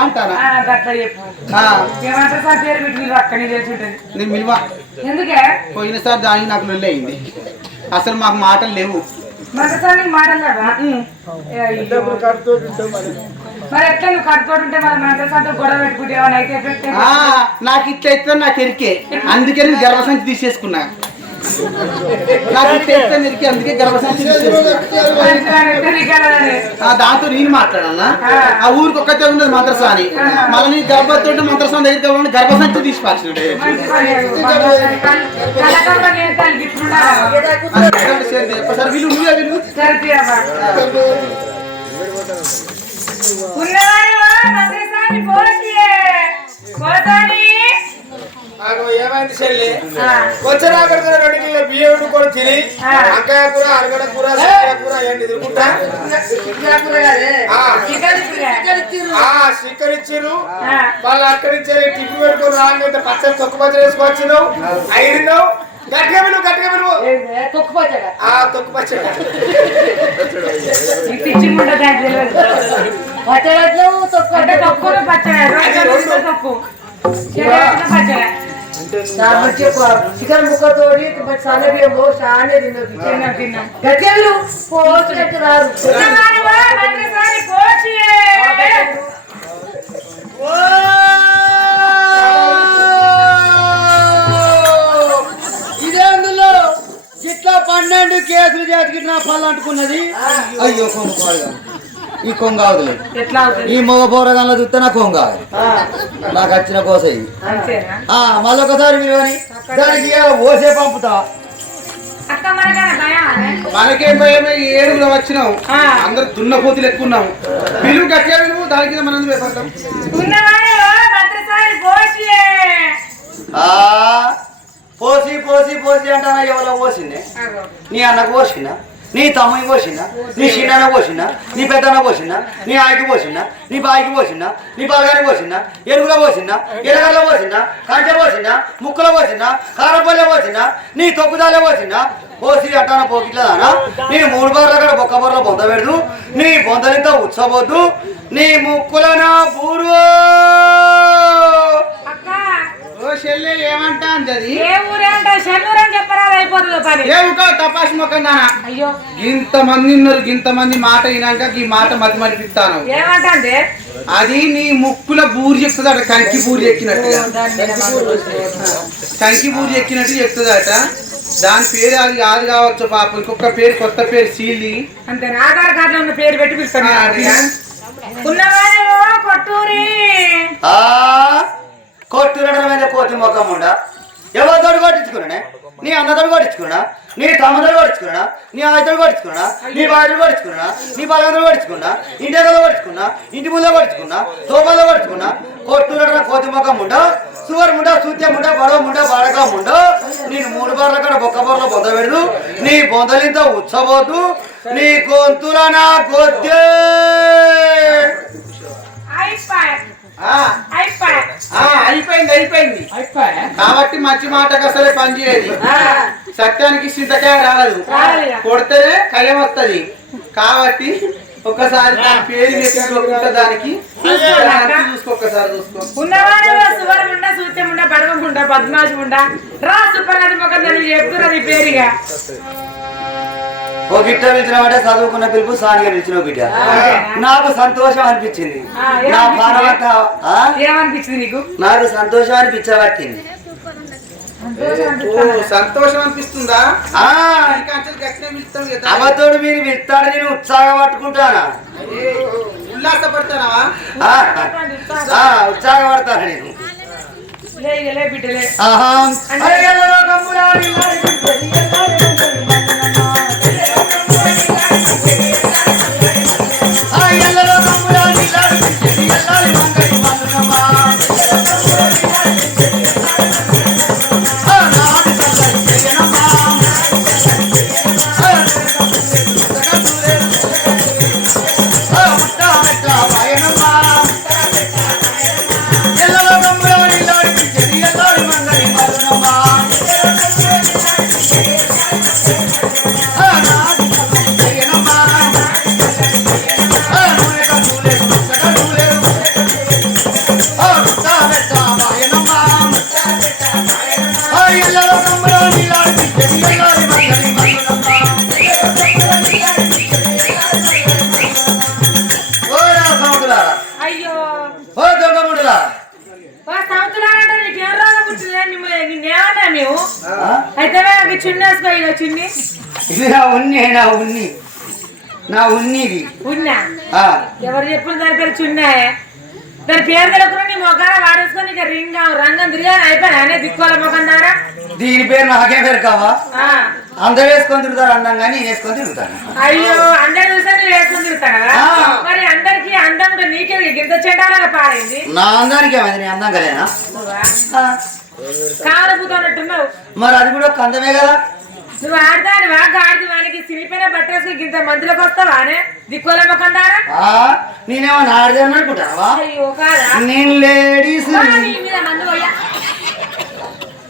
అంటానా నేను మిల్వ ఎందుకే పోయినసారి దానికి నాకు లొల్లి అయింది అసలు మాకు మాటలు లేవు మరి ఎట్లా నువ్వు కట్టుకుంటే మరి మంత్రసారితో గొడవ పెట్టుకుంటేవా అయితే నాకు ఇట్లా అయితే నాకు ఎరికే అందుకే నేను గర్భసంచి తీసేసుకున్నా నాకు ఇట్లా అయితే ఎరికే అందుకే గర్భసంచి దాంతో నేను మాట్లాడాలా ఆ ఊరికి ఒక్కతే ఉండదు మంత్రసా అని మళ్ళీ నీ గర్భతో మంత్రసా దగ్గర గర్భసంచి తీసిపాల్సింది ఒకసారి వీళ్ళు నువ్వే వీళ్ళు ఏమైంది చెల్లి వచ్చరా రెండు కిలో బియ్యం కూడా తిని అంకాయ కూర అరగడ కూర కూర ఏంటి ఎదుర్కొంటా స్టిక్కర్ ఇచ్చిర్రు వాళ్ళు అక్కడి నుంచి టిఫిన్ పెట్టుకుని రాంగైతే పచ్చడి తొక్కు పచ్చడి వేసుకొచ్చినావు అయినావు గట్టిగా విలువ తొక్కు పచ్చడి చికెన్ ముక్కతోటి సానే బియ్యము సానే తిన్నా గట్టిగా పోసినట్టు రాదు ఇదే అందులో ఇట్లా 12 కేసులు చేతికి నా పళ్ళు అంటుకున్నది అయ్యో కొంగు ఈ కొంగ అవుతుంది ఈ మగ పోరగాల్లో చూస్తే నా కొంగ నాకు వచ్చిన కోస ఇది మళ్ళొకసారి మీరు దానికి ఓసే పంపుతా మనకేం భయం ఏడుగులో వచ్చినావు అందరు దున్నపోతులు ఎక్కున్నాము పిలువు గట్టిగా విలువ దాని కింద మనం వేపడతాం పోసి పోసి పోసి అంటానా ఎవరో పోసింది నీ అన్నకు పోసిందా నీ తమ్ముని పోసిందా నీ చిన్న పోసిందా నీ పెద్దన్న పోసిందా నీ ఆయికి పోసిందా నీ బాయికి పోసిందా నీ బాగాని పోసిందా ఎరుగులో పోసిందా ఎరగల్లో పోసిందా కంచె పోసిందా ముక్కలో పోసిందా కారపల్లె పోసిందా నీ తొక్కుదాలే పోసిందా పోసి అట్టాన పోకిట్లేదానా నేను 3 బార్ల కూడా బొక్క బొర్రలో బొంద పెడదు నీ బొందలింత ఉచ్చబోద్దు నీ ముక్కులన బూరు ఏమంటా అంటది తపాసి మొక్కనా ఇంతమంది ఉన్నారు ఇంతమంది మాట వినాక ఈ మాట మతి మరిపిస్తాను అది నీ ముక్కుల బూరు చెప్తుందట కంకి బూరు ఎక్కినట్టుగా కంకి బూరు ఎక్కినట్టు చెప్తుందట దాని పేరు అది కాదు కావచ్చు పాప ఇంకొక పేరు కొత్త పేరు సీలి అంతే ఆధార్ కార్డులో ఉన్న పేరు పెట్టి పిలుస్తాను కొట్టురడం మీద కోతి ముఖం ఉండ ఎవరితోడు కొట్టించుకున్నానే నీ అన్నతోడు కొట్టించుకున్నా నీ తమ్ముడు కొట్టించుకున్నా నీ ఆయతోడు కొట్టించుకున్నా నీ బాధ్యుడు కొట్టించుకున్నా నీ బలగంతో కొట్టించుకున్నా ఇంటి దగ్గర కొట్టించుకున్నా ఇంటి ముందు కొట్టించుకున్నా తోపలో కొట్టించుకున్నా కొట్టురడం కోతి ముఖం ఉండ సువర్ ముండ సూత్య ముండ బడవ ముండ బాడక ముండ నేను 3 బార్ల కాడ బొక్క బొర్రలో బొంద పెడదు నీ బొందలింత ఉచ్చబోద్దు నీ గొంతుల నా గొద్దే అయిపోయింది కాబట్టి మంచి మాటకు అసలే పనిచేయదు సత్యానికి చింతకాయ రాలేదు కొడితేనే కయం వస్తుంది కాబట్టి ఒక్కసారి దాని పేరు చెప్పి దానికి చూసుకోసారి చూసుకో పడవకుండా పద్మాసముండా రా సూపర్ నది మొక్క చెప్తున్నది పేరుగా ఓ గిట్ట పిలిచినామంటే చదువుకున్న పిలుపు సానిగా పిలిచిన బిడ్డ నాకు సంతోషం అనిపించింది నా భారత ఏమనిపించింది నీకు నాకు సంతోషం అనిపించబట్టింది సంతోషం అనిపిస్తుందా అవతోడు మీరు పిలుస్తాడు నేను ఉత్సాహం పట్టుకుంటానా ఉల్లాసపడతానా ఉత్సాహపడతాను నేను బిడ్డలే నా ఉన్నిది ఉన్నా ఎవరు చెప్పుడు దాని పేరు చున్నాయే దాని పేరు తెలుసుకుని నీ మొగాన వాడేసుకొని ఇక రంగం తిరిగా అయిపోయినా అనే దిక్కుల మొగం దారా దీని పేరు నాకేం పేరు కావా అందరు వేసుకొని తిరుగుతారు అందంగా నేను వేసుకొని తిరుగుతాను అయ్యో అందరు చూసా నువ్వు వేసుకొని తిరుగుతాను కదా మరి అందరికి అందం కూడా నీకే గింత చెడ్డాలాగా పారైంది నా అందానికి ఏమైంది నీ అందం కదేనా కారపుతున్నట్టున్నావు మరి అది కూడా ఒక అందమే కదా నువ్వు ఆడదాని ఆడి వానికి సిరిపోయిన బట్టేసి గింత మందులకు వస్తావానే దిక్కుల మొఖం దారా నేనేమో ఆడదాన్ని అనుకుంటావా అయ్యో కాదా నేను లేడీస్ నీ మీద మందు పోయా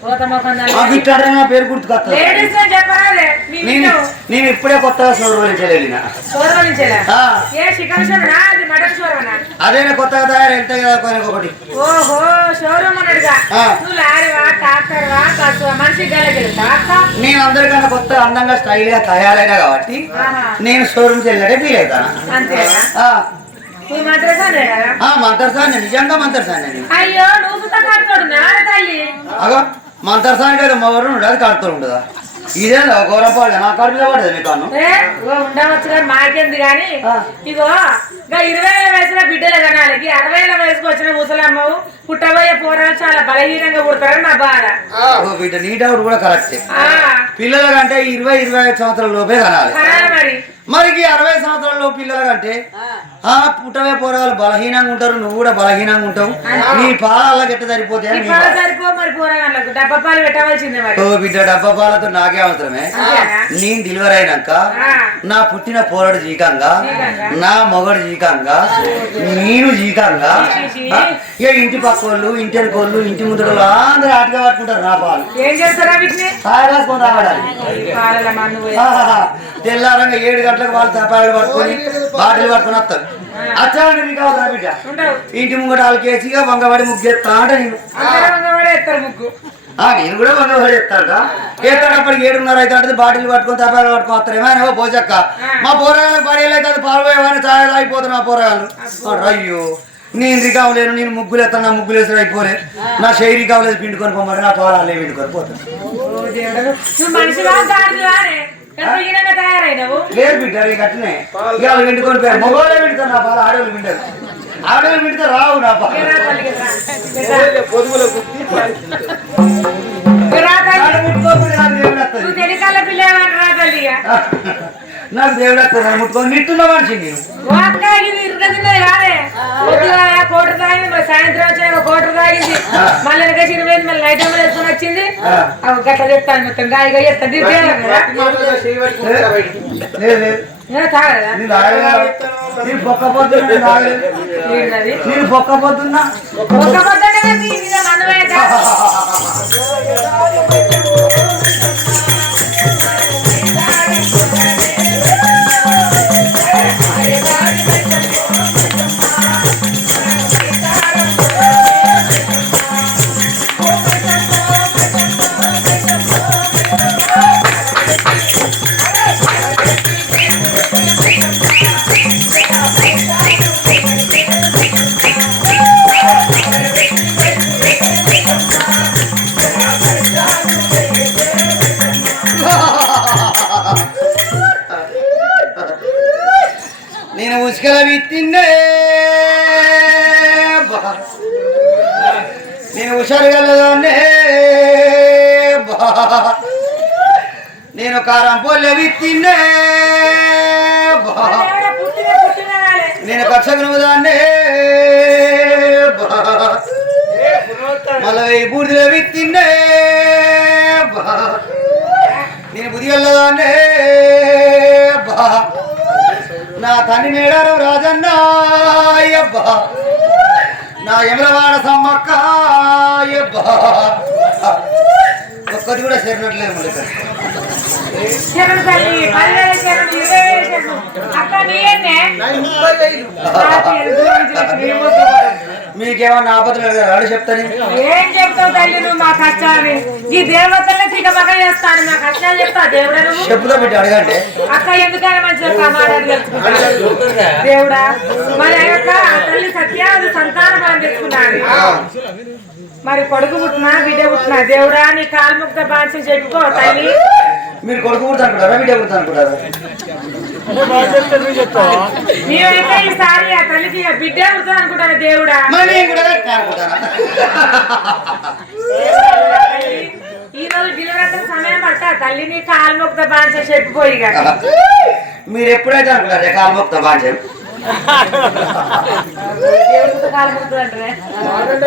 పోత మొఖం నా పేరు గుర్తుకొస్తా లేడీస్ చెప్పరాదే నేను ఇప్పుడే కొత్తగా సౌరవరించలేనా ఏ చికెన్ షోరూనా అది మటన్ షోరూనా అదేనా కొత్తగా తయారు వెళ్తాయి కదా ఒకటి ఓహో షోరూమ్ అన్నాడుగా నువ్వు లారీవా ట్రాక్టర్వా బస్సు మనిషి గెలగెలుతా నేను అందరికన్నా కొత్త అందంగా స్టైల్ గా తయారైనా కాబట్టి నేను షోరూమ్ వెళ్ళడే ఫీల్ అవుతాను అంతేనా నువ్వు మంత్రసానే కదా మంతర్సాన్ని నిజంగా మంతర్సాన్ని అయ్యో నువ్వు సుత కాడుతోడు నాన్న తల్లి అగో మంతర్సానికి అయితే మొగరు ఉండదు కాడుతూ ఉండదా ఇదే గౌరవపాడు నా కడుపులో పడదు మీకు ఉండవచ్చు కానీ మాకేంది కానీ ఇగో 20 వయసులో బిడ్డలు కనాలి 60 వయసుకు వచ్చిన ముసలమ్మవు పుట్టబోయే పోరాలు చాలా బలహీనంగా పుడతారని నా బాధ బిడ్డ నీ డౌట్ కూడా కరెక్టే పిల్లల కంటే 20-25 సంవత్సరాల లోపే కనాలి మరి 60 సంవత్సరాల పిల్లల కంటే పుట్టవే పోరాలు బలహీనంగా ఉంటారు నువ్వు కూడా బలహీనంగా ఉంటావు నీ పాల గట్ట సరిపోతే బిడ్డ డబ్బా పాలతో నాకే అవసరమే నేను డెలివరీ అయినాక నా పుట్టిన పోరాడు జీకంగా నా మొగడు జీకంగా నేను జీకంగా ఇక ఇంటి పక్కోళ్ళు ఇంటి అనుకోళ్ళు ఇంటి ముందు అందరూ ఆటగా పట్టుకుంటారు నా పాలు ఏం చేస్తారా సాయరాసుకొని రావడానికి తెల్లారంగా 7 గంటలకు వాళ్ళు తపాలు పట్టుకొని బాటిల్ పట్టుకొని వస్తారు అచ్చాడు నీకు కావాలి బిడ్డ ఇంటి ముంగట వాళ్ళకేసిగా వంగబడి ముగ్గు ఎత్తా అంటే నేను కూడా వంగబడి ఎత్తాడా ఎత్తాడప్పటికి 7:30 అయితే అంటే బాటిల్ పట్టుకొని తపాలు పట్టుకొని వస్తారేమో పోచక్క మా పోరగాళ్ళకి పడేళ్ళు అయితే అది పాల్పోయేవాడిని ఛాయలు అయిపోతారు మా పోరగాళ్ళు అయ్యో నేను రికావు లేను నేను ముగ్గులు ఎత్తాను నా ముగ్గులు వేసి అయిపోలే నా షైరీ కావలేదు పిండుకొని పోమని నా పోరాలే పిండుకొని పోతాను లేదు బిడ్డ అట్లనే ఇవాళ వింటుకొని పోయారు మగవాళ్ళే వింటారు నా పాలు ఆడవాళ్ళు వింటారు ఆడవాళ్ళు వింటే రావు నా పాలు నాకు దేవుడు వస్తుంది ముట్టుకొని నిట్టున్న మనిషి నేను కోట తాగింది సాయంత్రం వచ్చి కోట తాగింది మళ్ళీ వెనక చిరిపోయింది మళ్ళీ నైట్ వేసుకొని వచ్చింది గట్ల చెప్తాను మొత్తం గాయగా చెప్తాను నేను పొక్కపోతున్నా నేను పొక్కపోతున్నా నేను ఉసుకల విత్తిందే నేను హుషారుగలదాన్నే నేను కారం పొల్ల విత్తిందే నేను కక్షగునుదాన్నే మళ్ళీ బూడిదల విత్తిందే నేను బుదిగల్లదాన్నే నా తండ్రి మేడారు రాజన్న అయ్యబ్బా నా ఎమలవాడ సమ్మక్క అయ్యబ్బా ఒక్కటి కూడా చేరినట్లేదు ముళ్ళక మీకేమన్నా ఆపదలు రాడు చెప్తాను ఏం చెప్తావు తల్లి నువ్వు మా కష్టాన్ని ఈ దేవతలే తికమక చేస్తాను నా కష్టాలు చెప్తా దేవుడా నువ్వు చెప్పులో పెట్టి అడగండి అక్క ఎందుకైనా మంచిగా మాట్లాడగలుగుతున్నా దేవుడా మరి అక్క తల్లి సత్య అది సంతాన బలం తెచ్చుకున్నాను మరి కొడుకు పుట్టినా బిడ్డ పుట్టినా దేవుడా నీ కాలు ముక్త బాంచి చెప్పుకో తల్లి. మీరు కొడుకు పుడతా అనుకుంటారా బిడ్డ పుడతా అనుకుంటారా? మేమైతే ఈసారి ఆ తల్లికి బిడ్డ పుడతా అనుకుంటాను దేవుడా. ఈ రోజు గిలరాత్రి సమయం పట్టా తల్లిని కాలు ముక్త బాంచి చెప్పిపోయి. మీరు ఎప్పుడైతే అనుకుంటారు కాల్మొక్త బాగా దేవుడితో కాలు ముక్త అంటే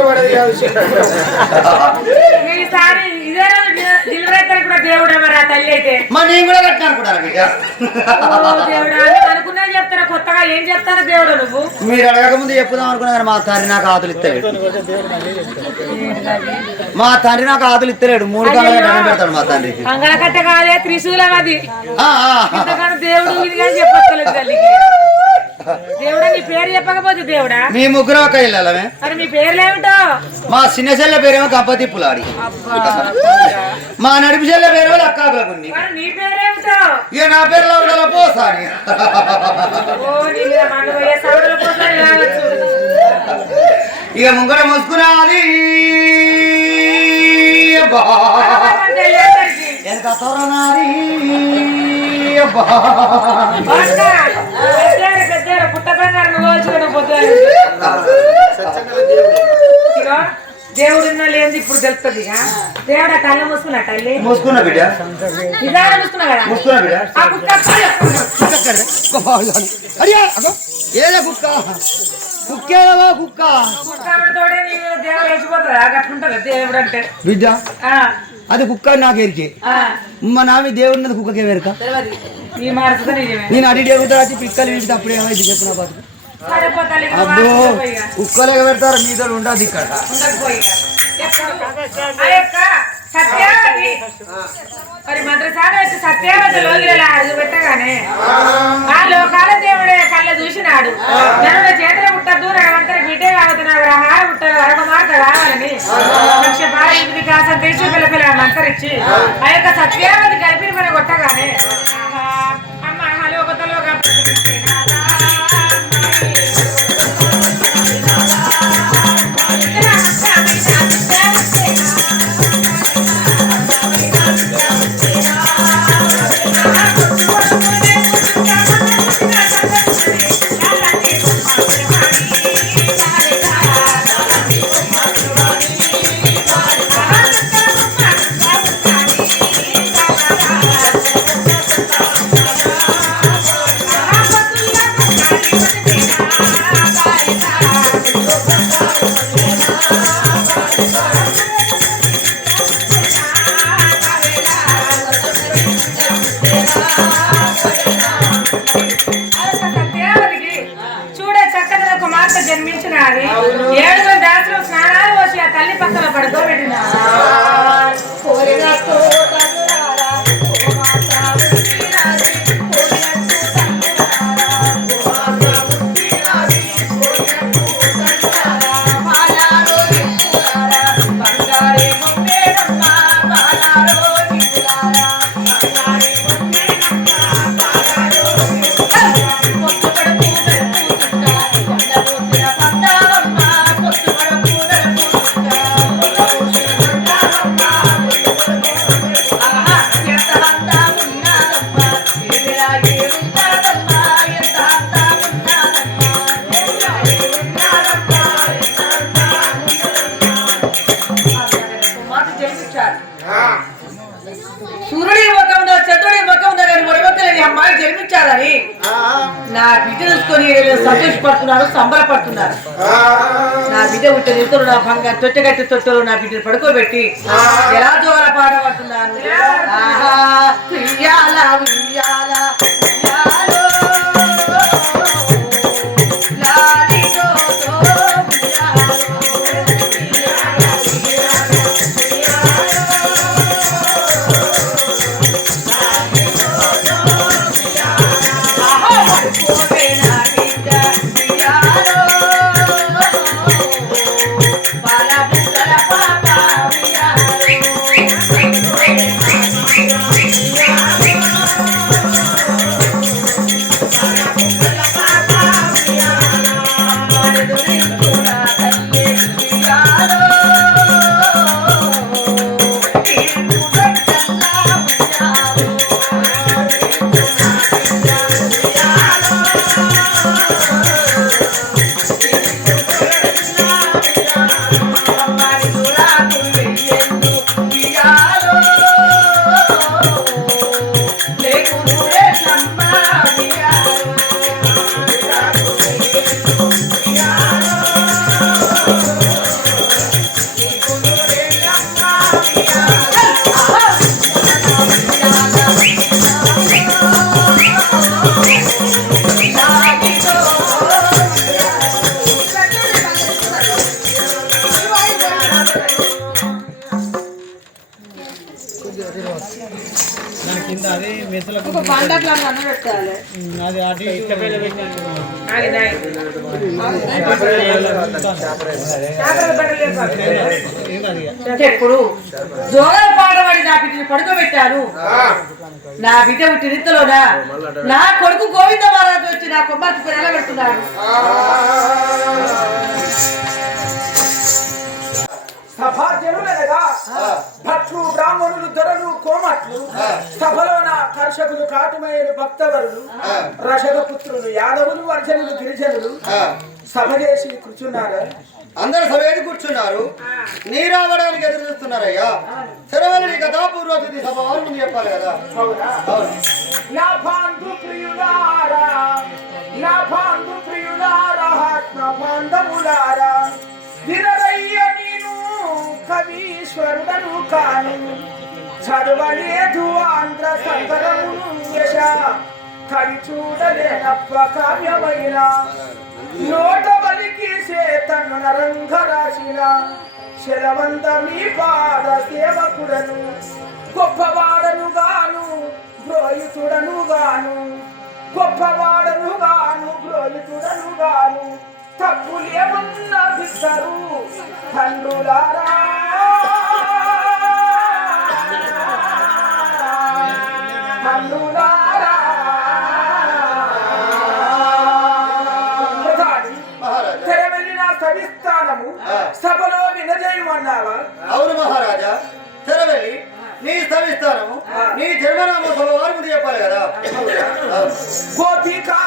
ఈసారి ఇదే రోజు గిలరాత్రి కూడా దేవుడా మరి ఆ తల్లి అయితే. నేను కూడా కట్టిన అనుకుంటారా బిడ్డ? దేవుడా అనుకున్నా చెప్తారా కొత్తగా ఏం చెప్తారు దేవుడు నువ్వు? మీరు అడగక ముందు చెప్పుదాం అనుకున్నా కానీ మా తండ్రి నాకు ఆతులు ఇస్తలేడు. మా తండ్రి నాకు ఆతులు ఇస్తలేడు. 3 కాలం దండం పెడతాడు మా తండ్రికి. అంగళకట్ట కాదే త్రిశూలం అది. దేవుడు ఇది కానీ చెప్పలేదు తల్లికి. దేవుడా నీ పేరు చెప్పకపోతే దేవుడా మీ ముగ్గురు ఒక ఇళ్ళమే. మరి మీ పేర్లేమిటో? మా చిన్న చెల్లె పేరేమో గంపతి పులాడి, మా నడిపి చెల్లె పేరేమో లక్కాకులకుంది. మరి నీ పేరేమిటో? ఇక నా పేరులో ఉండాల పోసాని. ఇక ముంగడ మోసుకున్నది వెనక తోరణాది పుట్ట బంగారు దేవుడు లేని ఇప్పుడు తెలుస్తుంది. దేవుడు కళ్ళ మూసుకున్నా తల్లి మూసుకున్నా బిడ్డ నిజాన్ని మూసుకున్నా కదా. మూసుకున్నా బిడ్డ. ఏదో కుక్క కుక్కేదవా కుక్క తోడే దేవుడు వేసిపోతుందా? అట్లుంటది దేవుడు అంటే బిడ్డ. అది కుక్క నాకు ఎరికే. మా నామి దేవుడు కుక్కకే వెరక. ఈ మార్చుతో నిజమే. నేను అడి దేవుడు వచ్చి పిక్కలు వీటి అప్పుడు ఏమైంది చెప్పిన బతుకు. అబ్బో కుక్కలు పెడతారు మీతో ఉండదు ఇక్కడ. మరి మంత్రసారి వచ్చి సత్యావతి లోగిలా అడుగు పెట్టగానే ఆ లోకాల దేవుడే కళ్ళ చూసినాడు. నన్ను చేతిలో పుట్టద్దు రడవంతరి బిడ్డే కావుతున్నాడు రహా పుట్టాలి వరక మాట రావాలని లక్ష బాగా కాసం తెచ్చి పిల్లపిల్ల మంతరిచ్చి ఆ యొక్క సత్యావతి కలిపి మన కొట్టగానే అమ్మ హలో కొత్తలోగా జన్మించినది. 7 దాసులు స్నానాలు వచ్చి ఆ తల్లి పక్కన పడుకోబెట్టిన సూర్యుడి ముఖంలో చంద్రుడి ముఖంలో కానీ మొడమొక్కలేని అమ్మాయి జన్మించాలని నా బిడ్డ చూసుకొని సంతోషపడుతున్నారు, సంబరపడుతున్నారు. నా బిడ్డ ఉంటే నిరుతులు నా బంగారు తొట్టగట్టి తొట్టలు నా బిడ్డను పడుకోబెట్టి ఎలా జోల పాట పడుతున్నాను. అన్నం పెట్టాలి. ఎప్పుడు జోగల పాడబడి నా బిడ్డని పడుకోబెట్టాను. నా బిడ్డ తిరితలోనా నా కొడుకు గోవింద మహారాజు వచ్చి నా కొమ్మకి నిలబెడుతున్నాడు. సభాజనులనగా భట్లు బ్రాహ్మణులు దొరలు కోమట్లు సభలోన కర్షకులు కాటుమయ్యలు భక్తవరులు రషక పుత్రులు యాదవులు వర్జనులు గిరిజనులు సభ చేసి కూర్చున్నారు. అందరు సభేది కూర్చున్నారు. నీ రావడానికి ఎదురు చూస్తున్నారయ్యా. సెలవులు కదా పూర్వతిథి సభ వాళ్ళు ముందు చెప్పాలి కదా. నా బాంధు ప్రియులారా, నా బాంధు ప్రియులారా, ఆత్మ బాంధవులారా, వినరయ్య నేను కవీశ్వరుడను కాను, చదవలేదు ఆంధ్ర సంకరమును యశ, కవి చూడలేనప్ప కావ్యమైన, నోట బలికి సేతను నరంగ రాసిన, శలవంత మీ పాద సేవకుడను, గొప్పవాడను గాను గ్రోయుతుడను గాను, గొప్పవాడను గాను గ్రోయుతుడను గాను, తప్పులేమన్నా బిడ్డరు తండ్రులారా, తండ్రులారా. తెరవెళ్ళిన సవిస్థానము సభలో వినజయమన్నావా? అవును మహారాజా. తెరవెళ్ళి నీ సవిస్తానము నీ జన్మనామ సభ వారి ముందు చెప్పాలి కదా. గోపికా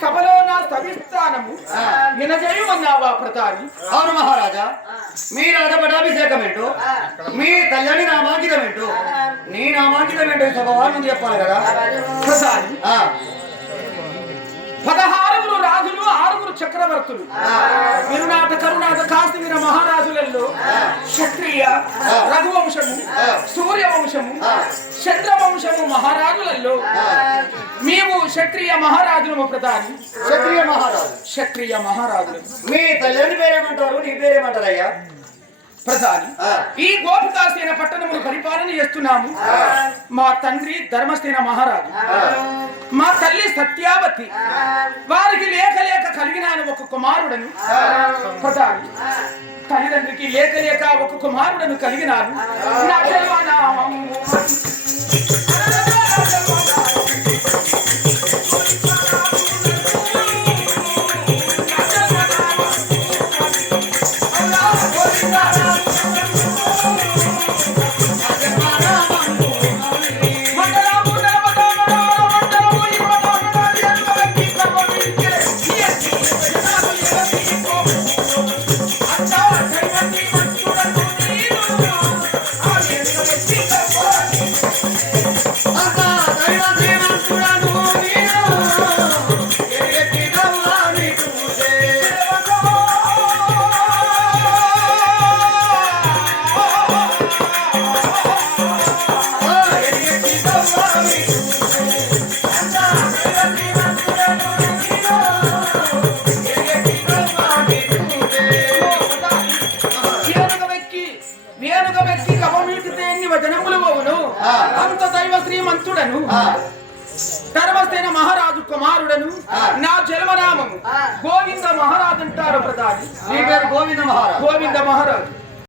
సభలో నా సవిస్థానము వినజేయమన్నావా ప్రతాని? అవును మహారాజా. మీ రాజపటాభిషేకం ఏంటో, మీ తల్లని నామాంకితం ఏంటో, నీ నామాంకితం ఏంటో సభ వారి ముందు చెప్పాలి కదా. ప్రతాని 16 రాజులు 6 చక్రవర్తులు విరునాథ కరునాథ కాశ్మీర మహారాజులలో క్షత్రియ రఘువంశము సూర్యవంశము చంద్రవంశము మహారాజులలో మేము క్షత్రియ మహారాజులము ప్రధాని. క్షత్రియ మహారాజులు. మీ తల్లిని పేరేమంటారు, నీ పేరేమంటారయ్యా? ప్రధాని ఈ గోపికాసేన పట్టణమును పరిపాలన చేస్తున్నాము. మా తండ్రి ధర్మసేన మహారాజు, మా తల్లి సత్యావతి, వారికి లేక లేక కలిగినాను ఒక కుమారుడను. ప్రధాని తల్లిదండ్రికి లేక లేక ఒక కుమారుడను కలిగినాను. నా జన్మనామము వేరుగా వ్యక్తి కవమీటితే ఎన్ని వచనములు పోవును అంత దైవ శ్రీమంతుడను ధర్మసేన మహారాజు కుమారుడను నా జన్మనామము గోవింద మహారాజు అంటారు ప్రధాని నీ పేరు గోవింద మహారాజ్. గోవింద మహారాజు